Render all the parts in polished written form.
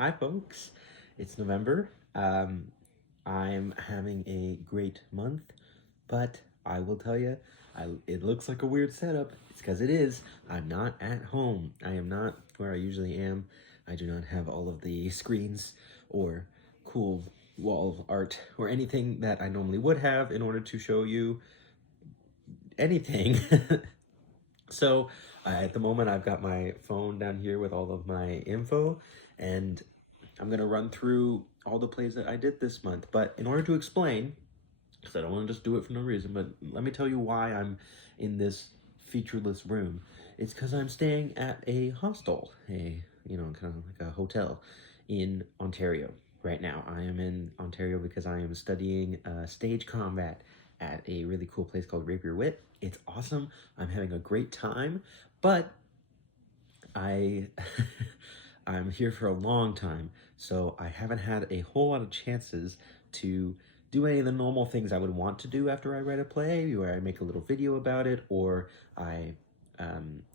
Hi, folks. It's November. I'm having a great month, but I will tell you, it looks like a weird setup. It's because it is. I'm not at home. I am not where I usually am. I do not have all of the screens or cool wall art or anything that I normally would have in order to show you anything. So at the moment, I've got my phone down here with all of my info, and I'm going to run through all the plays that I did this month. But in order to explain, because I don't want to just do it for no reason, but let me tell you why I'm in this featureless room. It's because I'm staying at a hostel, kind of like a hotel in Ontario right now. I am in Ontario because I am studying stage combat at a really cool place called Rapier Wit. It's awesome. I'm having a great time, but I I'm here for a long time, so I haven't had a whole lot of chances to do any of the normal things I would want to do after I write a play, where I make a little video about it, or I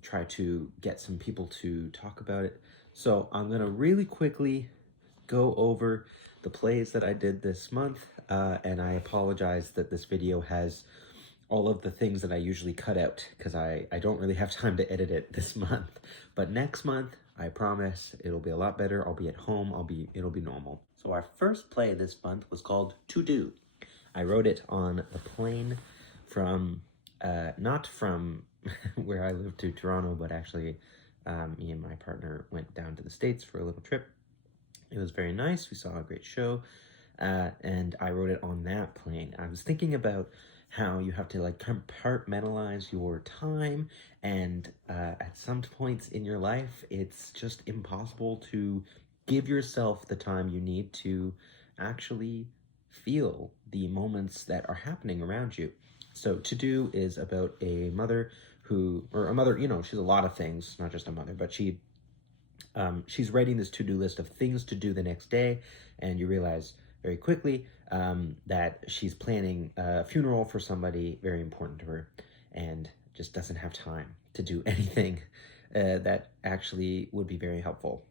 try to get some people to talk about it. So I'm gonna really quickly go over the plays that I did this month, and I apologize that this video has all of the things that I usually cut out because I don't really have time to edit it this month. But next month, I promise it'll be a lot better. I'll be at home. It'll be normal. So our first play this month was called To Do. I wrote it on the plane from not from where I live to Toronto, but actually me and my partner went down to the States for a little trip. It was very nice. We saw a great show, and I wrote it on that plane. I was thinking about how you have to like compartmentalize your time, and at some points in your life, it's just impossible to give yourself the time you need to actually feel the moments that are happening around you. So To Do is about a mother or a mother, she's a lot of things, not just a mother, but she's writing this to-do list of things to do the next day, and you realize very quickly that she's planning a funeral for somebody very important to her, and just doesn't have time to do anything that actually would be very helpful.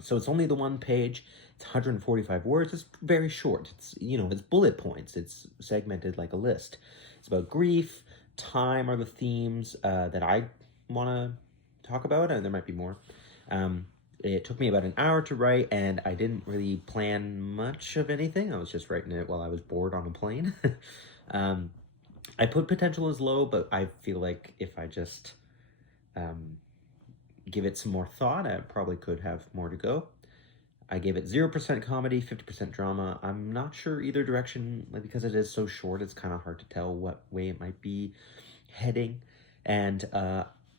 So it's only the one page. It's 145 words. It's very short. It's bullet points. It's segmented like a list. It's about grief, time are the themes that I want to talk about, and there might be more. It took me about an hour to write, and I didn't really plan much of anything. I was just writing it while I was bored on a plane. I put potential as low, but I feel like if I just give it some more thought, I probably could have more to go. I gave it 0% comedy, 50% drama. I'm not sure either direction, because it is so short, it's kind of hard to tell what way it might be heading. And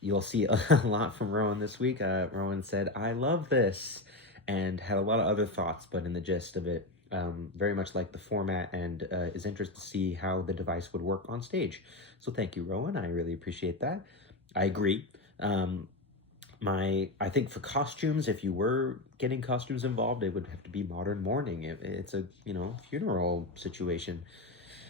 you'll see a lot from Rowan this week. Rowan said, "I love this," and had a lot of other thoughts, but in the gist of it, very much like the format, and is interested to see how the device would work on stage. So thank you, Rowan. I really appreciate that. I agree. I think for costumes, if you were getting costumes involved, it would have to be modern mourning. It's a funeral situation.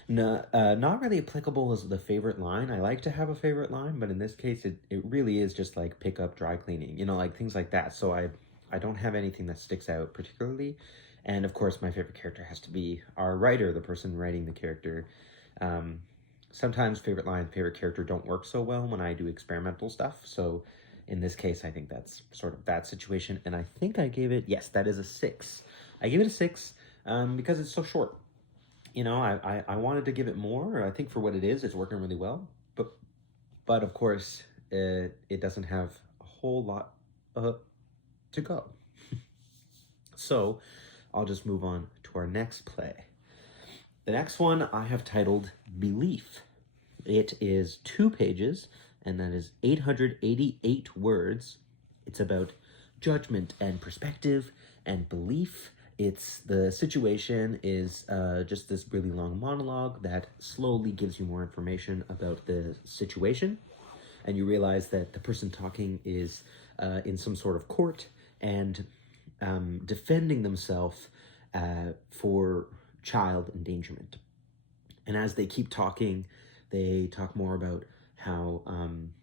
No, not really applicable as the favorite line. I like to have a favorite line, but in this case, it really is just like pick up dry cleaning, like things like that. So I don't have anything that sticks out particularly. And of course, my favorite character has to be our writer, the person writing the character. Sometimes favorite line, favorite character don't work so well when I do experimental stuff. So in this case, I think that's sort of that situation. And I think I gave it, yes, that is a 6. I gave it a 6 because it's so short. I wanted to give it more. I think for what it is, it's working really well. But of course, it doesn't have a whole lot to go. So I'll just move on to our next play. The next one I have titled Belief. It is 2 pages, and that is 888 words. It's about judgment and perspective and belief. The situation is just this really long monologue that slowly gives you more information about the situation. And you realize that the person talking is in some sort of court and defending themselves for child endangerment. And as they keep talking, they talk more about how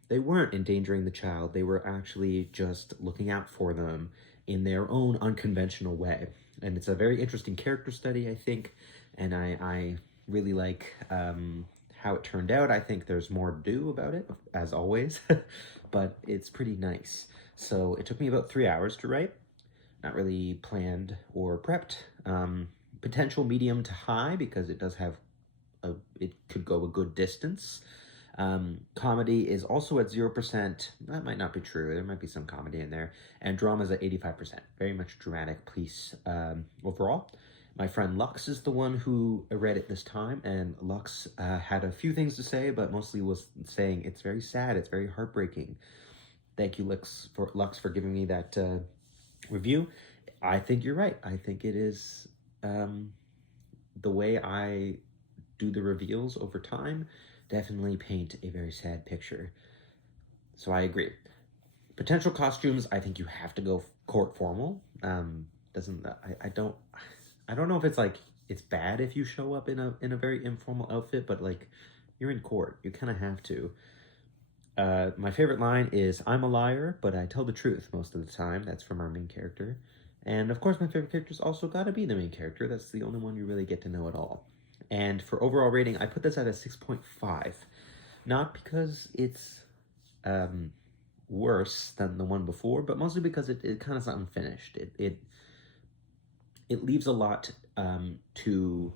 they weren't endangering the child. They were actually just looking out for them in their own unconventional way. And it's a very interesting character study, I think, and I really like how it turned out. I think there's more to do about it, as always, but it's pretty nice. So it took me about 3 hours to write. Not really planned or prepped. Potential medium to high because it does have it could go a good distance. Comedy is also at 0%. That might not be true. There might be some comedy in there. And drama is at 85%. Very much dramatic piece overall. My friend Lux is the one who read it this time, and Lux had a few things to say, but mostly was saying it's very sad, it's very heartbreaking. Thank you, Lux, for giving me that review. I think you're right. I think it is the way I do the reveals over time definitely paint a very sad picture. So I agree. Potential costumes, I think you have to go court formal. I don't know if it's bad if you show up in a very informal outfit, but like you're in court, you kind of have to. My favorite line is, "I'm a liar, but I tell the truth most of the time." That's from our main character. And of course, my favorite character's also gotta be the main character. That's the only one you really get to know at all. And for overall rating, I put this at a 6.5. Not because it's worse than the one before, but mostly because it kind of is unfinished. It leaves a lot to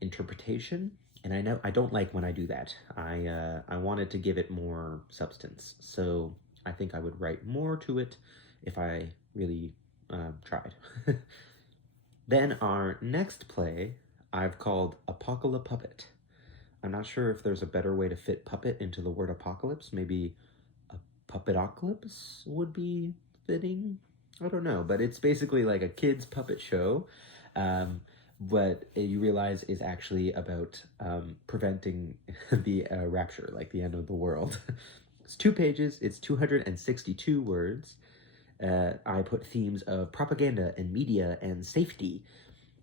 interpretation, and I know I don't like when I do that. I wanted to give it more substance, so I think I would write more to it if I really tried. Then our next play I've called Apocalypuppet. I'm not sure if there's a better way to fit puppet into the word apocalypse. Maybe a puppetocalypse would be fitting. I don't know, but it's basically like a kid's puppet show. But you realize is actually about preventing the rapture, like the end of the world. It's 2 pages, it's 262 words. I put themes of propaganda and media and safety,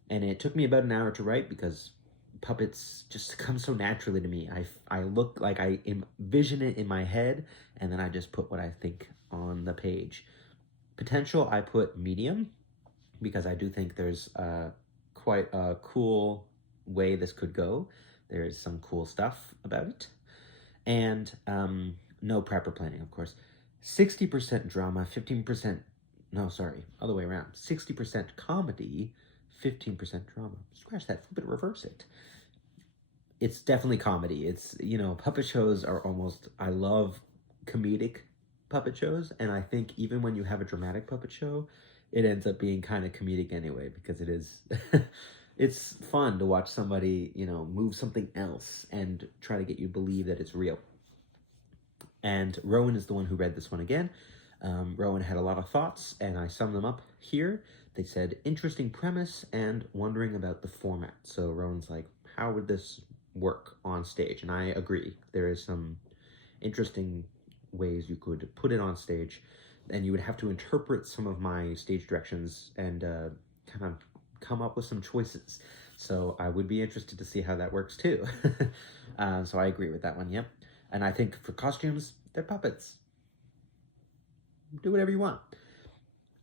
and it took me about an hour to write because puppets just come so naturally to me. I look like I envision it in my head, and then I just put what I think on the page. Potential, I put medium, because I do think there's quite a cool way this could go. There's some cool stuff about it. And no prep or planning, of course. 60% drama, 15%, no, sorry, other way around. 60% comedy, 15% drama. Scratch that, flip it, reverse it. It's definitely comedy. It's, puppet shows are almost, I love comedic puppet shows, and I think even when you have a dramatic puppet show, it ends up being kind of comedic anyway, because it is, it's fun to watch somebody, move something else and try to get you to believe that it's real. And Rowan is the one who read this one again. Rowan had a lot of thoughts, and I summed them up here. They said, interesting premise and wondering about the format. So Rowan's like, how would this work on stage? And I agree. There is some interesting ways you could put it on stage, and you would have to interpret some of my stage directions and kind of come up with some choices. So I would be interested to see how that works too. So I agree with that one, yep. And I think for costumes, they're puppets. Do whatever you want.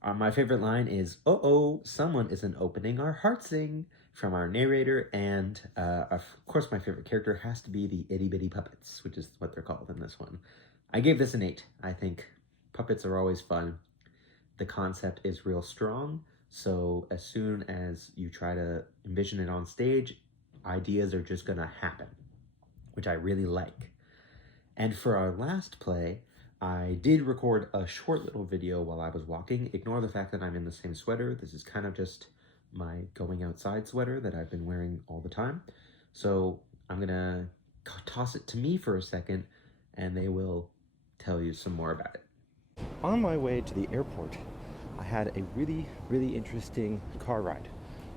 My favorite line is, "Uh-oh, someone isn't opening our heart sing," from our narrator, and of course my favorite character has to be the itty bitty puppets, which is what they're called in this one. I gave this an 8. I think puppets are always fun. The concept is real strong, so as soon as you try to envision it on stage, ideas are just gonna happen, which I really like. And for our last play, I did record a short little video while I was walking. Ignore the fact that I'm in the same sweater. This is kind of just my going outside sweater that I've been wearing all the time. So I'm gonna toss it to me for a second, and they will tell you some more about it. On my way to the airport, I had a really, really interesting car ride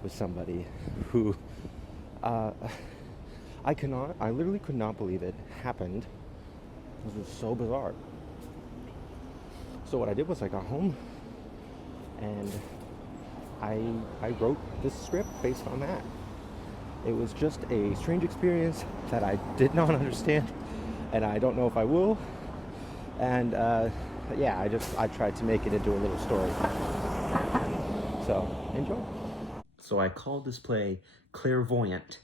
with somebody who I literally could not believe it happened. This was so bizarre. So what I did was I got home and I wrote this script based on that. It was just a strange experience that I did not understand, and I don't know if I will. And yeah, I tried to make it into a little story. So, enjoy. So I called this play Clairvoyant.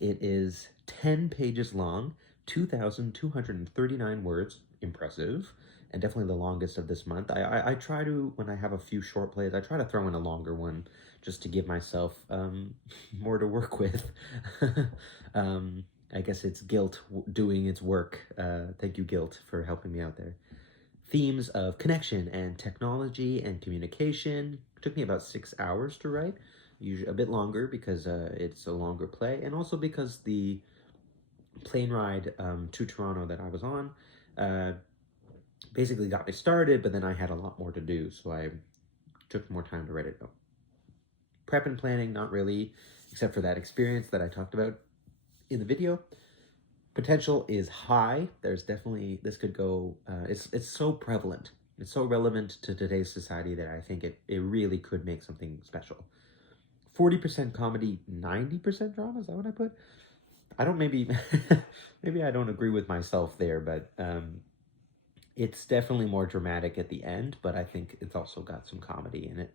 It is 10 pages long, 2,239 words, impressive, and definitely the longest of this month. I try to, when I have a few short plays, I try to throw in a longer one just to give myself more to work with. um, I guess it's guilt doing its work. Thank you, guilt, for helping me out there. Themes of connection and technology and communication. It took me about 6 hours to write, usually a bit longer because it's a longer play, and also because the plane ride to Toronto that I was on uh, basically got me started, but then I had a lot more to do, so I took more time to write it out. Prep and planning, not really, except for that experience that I talked about in the video. Potential is high. There's definitely, this could go, it's so prevalent. It's so relevant to today's society that I think it really could make something special. 40% comedy, 90% drama, is that what I put? I don't, maybe, maybe I don't agree with myself there, but it's definitely more dramatic at the end, but I think it's also got some comedy in it.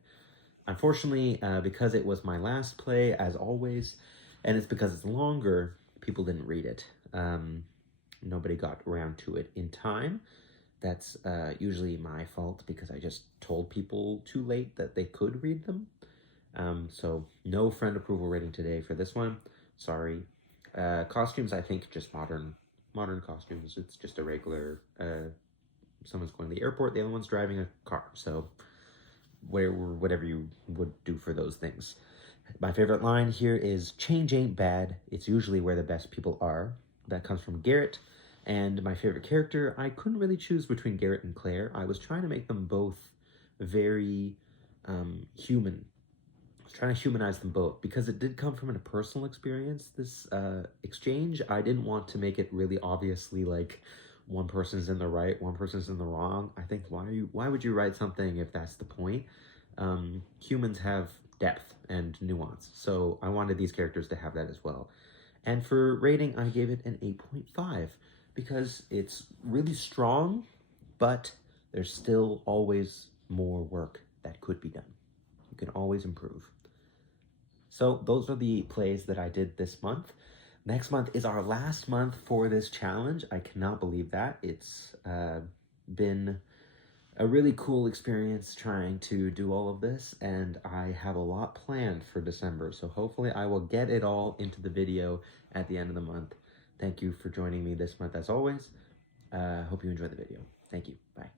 Unfortunately, because it was my last play, as always, and it's because it's longer, people didn't read it. Nobody got around to it in time. That's usually my fault because I just told people too late that they could read them. So no friend approval rating today for this one. Sorry. Costumes, I think just modern costumes. It's just a regular, someone's going to the airport, the other one's driving a car. So whatever you would do for those things. My favorite line here is, change ain't bad, it's usually where the best people are. That comes from Garrett. And my favorite character, I couldn't really choose between Garrett and Claire. I was trying to make them both very human. I was trying to humanize them both because it did come from a personal experience, this exchange. I didn't want to make it really obviously like one person's in the right, one person's in the wrong. I think why would you write something if that's the point? Humans have depth and nuance, so I wanted these characters to have that as well. And for rating, I gave it an 8.5 because it's really strong, but there's still always more work that could be done. You can always improve. So those are the plays that I did this month. Next month is our last month for this challenge. I cannot believe that. It's been a really cool experience trying to do all of this, and I have a lot planned for December, so hopefully I will get it all into the video at the end of the month. Thank you for joining me this month as always. Hope you enjoyed the video. Thank you. Bye.